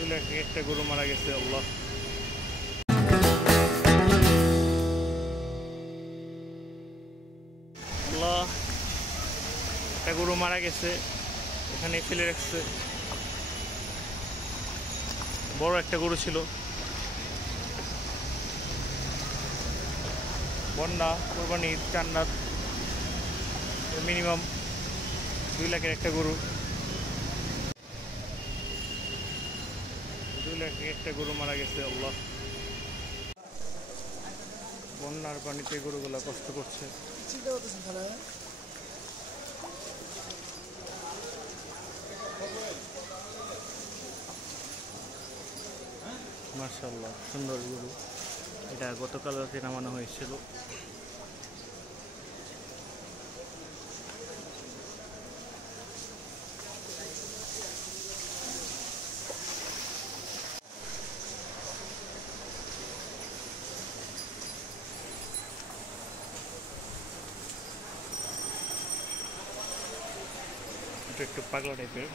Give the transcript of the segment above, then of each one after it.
2 লাখ একটা গরু মারা গেছে। আল্লাহ, আল্লাহ, একটা গরু মারা গেছে, এখানে ফেলে রাখছে। বড় একটা গরু ছিল। বন্যা, কোরবানির 4 রাত, মিনিমাম 2 লাখের একটা গরু। 2 লাখের একটা গরু মারা গেছে। আল্লাহ, বন্যার পানিতে গরুগুলা কষ্ট করছে। মাশাআল্লাহ, সুন্দর গরু। এটা গতকাল রাতে নামানো হয়েছিল। এটা একটু পাগলা টাইপের,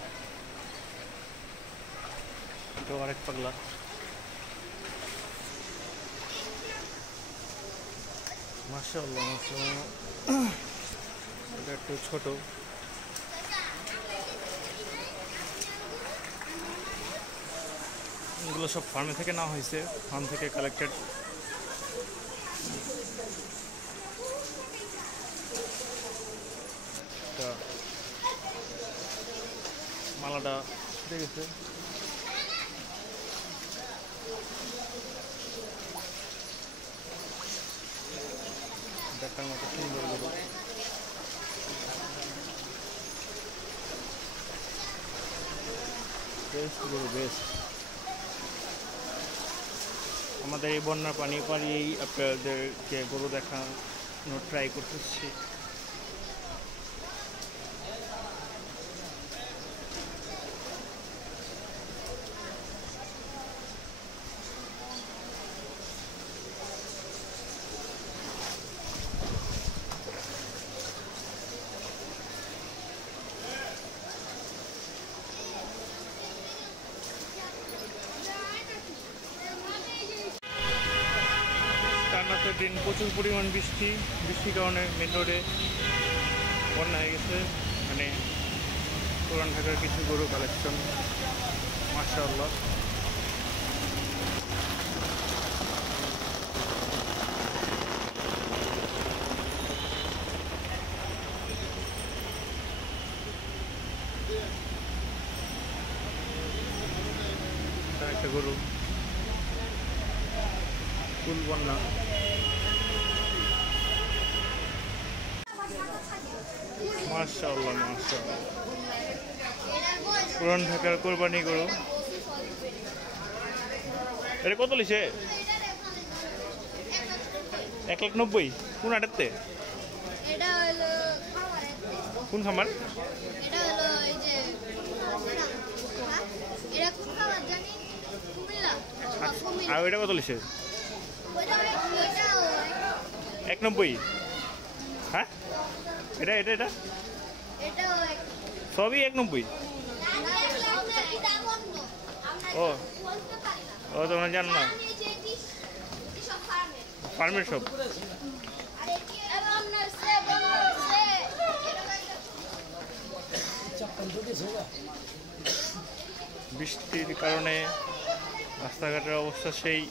এটা আরেক পাগলা। মাশাআল্লাহ, মাশাআল্লাহ। এটা একটু ছোট। এগুলো সব ফার্মে থেকে নেওয়া হয়েছে, ফার্ম থেকে কালেক্টেড। মালাটা ছুটে গেছে। দেখার মতো সুন্দর গরু। বেস্ট গরু, বেস্ট। আমাদের এই বন্যার পানি পাড়িয়েই আপনাদেরকে গরু দেখানোর ট্রাই করতেছি। রাতের দিন প্রচুর পরিমাণ বৃষ্টির কারণে মেন রোডে বন্যা হয়ে গেছে। মানে পুরান ঢাকার কিছু গরু কালেকশন। মাশাআল্লাহ, একটা গরু ফুল বন্যা। মাশাআল্লাহ, মাশাআল্লাহ, পুরান ঢাকার কোরবানি গরু। এটা কত লিছে? 1,90,000। কোন আটাতে? কোন খামার? আর এটা কত লিছে? 1,90,000। হ্যাঁ, এটা এটা এটা সবই 1,90,000। ও ও, তোমরা জানো না, ফার্মের সব। বৃষ্টির কারণে রাস্তাঘাটের অবস্থা সেই।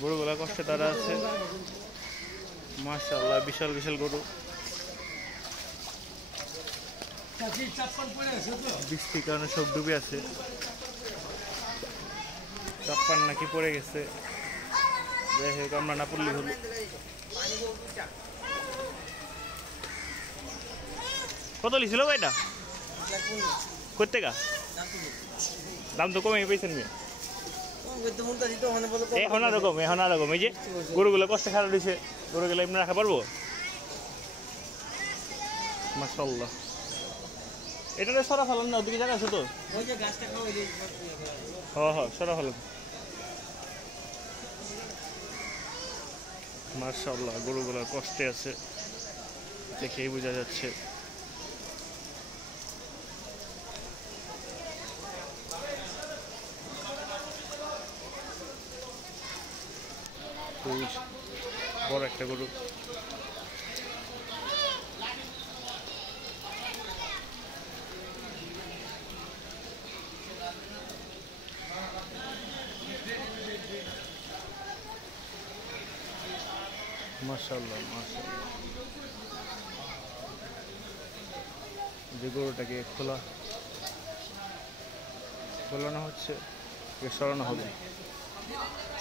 গরুগুলা কষ্টে তারা আছে। মাশাআল্লাহ, বিশাল বিশাল গরু। বৃষ্টির কারণে সব ডুবে আছে। চাপ্পান নাকি পড়ে গেছে। যাই হোক, আমরা না পড়লে হলো। কত লিছিল এটা? কোথেকে? দাম তো কমে পেয়েছেন মেয়ে। এখন আরকম, এখন আরকম। এই যে গরুগুলো কষ্টে খারাপ দিয়েছে, গরুগুলো এমনি রাখা পারবো? মাশাআল্লাহ, এটা সরা ফেলান না, ওদিকে জায়গা আছে তো। হ্যাঁ হ্যাঁ, সরা ফেলান। মাশাআল্লাহ, গরুগুলো কষ্টে আছে, দেখেই বোঝা যাচ্ছে। খুবই বড় একটা গরু। মাশাআল্লাহ মাশাআল্লাহ, যে গরুটাকে খোলানো হচ্ছে, সরানো হবে।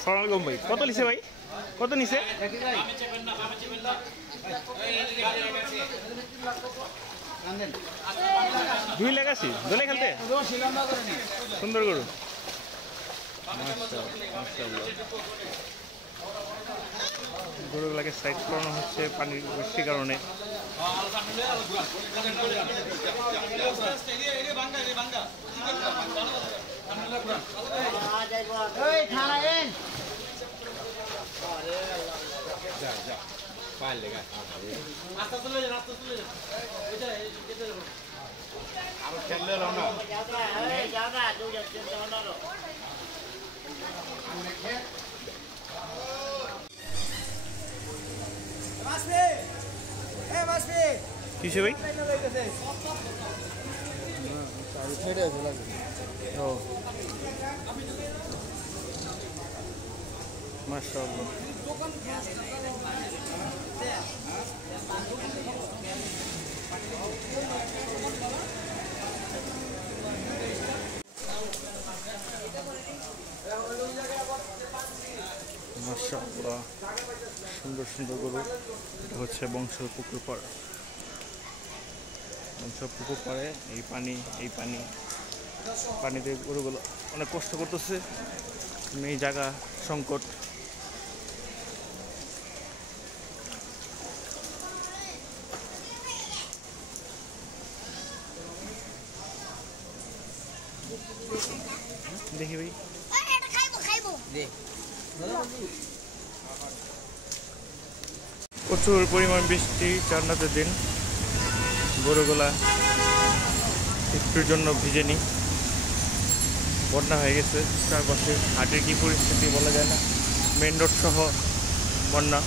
সালামালাইকুম ভাই, কত নিছে ভাই, কত নিছে? দুই লাখ আশি, দোলে খেলতে সুন্দর গরু। গরুগুলাকে সাইড করানো হচ্ছে পানির বৃষ্টির কারণে। কিসে ভাই? ও মাশাআল্লাহ, মাশাআল্লাহ, সুন্দর সুন্দর গরু। এটা হচ্ছে বংশের পুকুর পাড়। বংশের পুকুর পাড়ে এই পানিতে গরুগুলো অনেক কষ্ট করতেছে, এই জায়গা সংকট। দেখি ভাই, প্রচুর পরিমাণ বৃষ্টি, চান্নাতের দিন। গরুগুলা একটুর জন্য ভিজেনি, বন্যা হয়ে গেছে চারপাশে। হাটের কি পরিস্থিতি বলা যায় না, মেইন রোড সহ বন্যা।